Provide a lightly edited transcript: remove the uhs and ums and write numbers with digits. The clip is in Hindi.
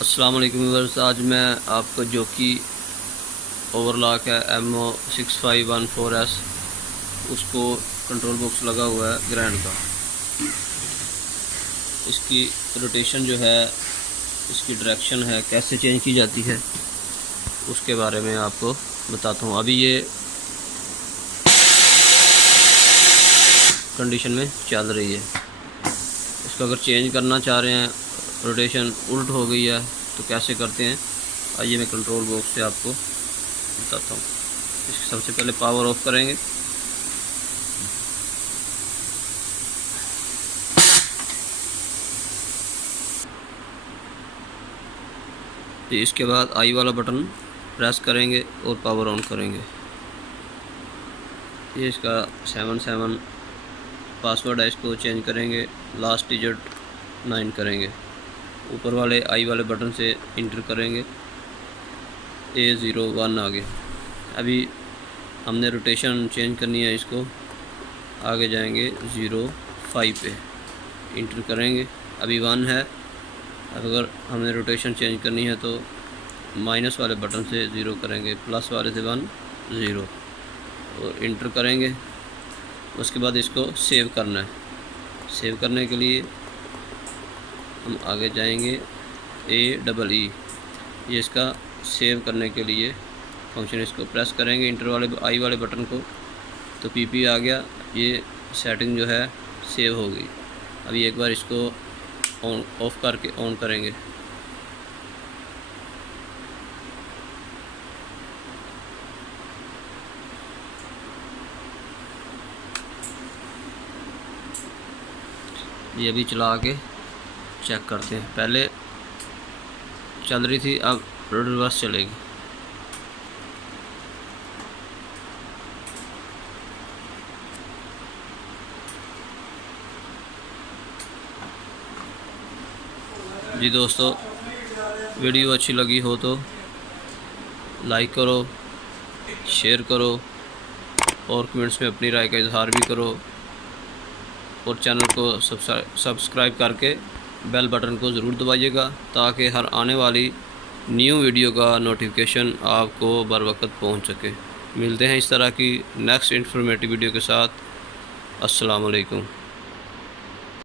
अस्सलाम वालेकुम व्यूअर्स। आज मैं आपको जो कि ओवरलॉक है MO6514S उसको कंट्रोल बॉक्स लगा हुआ है ग्रैंड का, इसकी रोटेशन जो है, इसकी डायरेक्शन है, कैसे चेंज की जाती है उसके बारे में आपको बताता हूँ। अभी ये कंडीशन में चल रही है। इसको अगर चेंज करना चाह रहे हैं, रोटेशन उल्ट हो गई है तो कैसे करते हैं, आइए मैं कंट्रोल बॉक्स से आपको बताता हूँ। इसके सबसे पहले पावर ऑफ करेंगे। तो इसके बाद आई वाला बटन प्रेस करेंगे और पावर ऑन करेंगे। ये इसका 77 पासवर्ड है, इसको चेंज करेंगे, लास्ट डिजिट 9 करेंगे। ऊपर वाले आई वाले बटन से इंटर करेंगे, A01 आगे। अभी हमने रोटेशन चेंज करनी है, इसको आगे जाएंगे 05 पे इंटर करेंगे। अभी 1 है। अब अगर हमने रोटेशन चेंज करनी है तो माइनस वाले बटन से 0 करेंगे, प्लस वाले से 1 0 और इंटर करेंगे। उसके बाद इसको सेव करना है। सेव करने के लिए हम आगे जाएंगे AEE, ये इसका सेव करने के लिए फंक्शन। इसको प्रेस करेंगे इंटर वाले आई वाले बटन को तो PP आ गया। ये सेटिंग जो है सेव हो गई। अभी एक बार इसको ऑन ऑफ करके ऑन करेंगे। ये अभी चला के चेक करते हैं। पहले चल रही थी, अब रिवर्स चलेगी। जी दोस्तों, वीडियो अच्छी लगी हो तो लाइक करो, शेयर करो और कमेंट्स में अपनी राय का इजहार भी करो। और चैनल को सब्सक्राइब करके बेल बटन को ज़रूर दबाइएगा ताकि हर आने वाली न्यू वीडियो का नोटिफिकेशन आपको बर वक्त पहुँच सके। मिलते हैं इस तरह की नेक्स्ट इन्फॉर्मेटिव वीडियो के साथ। अस्सलाम वालेकुम।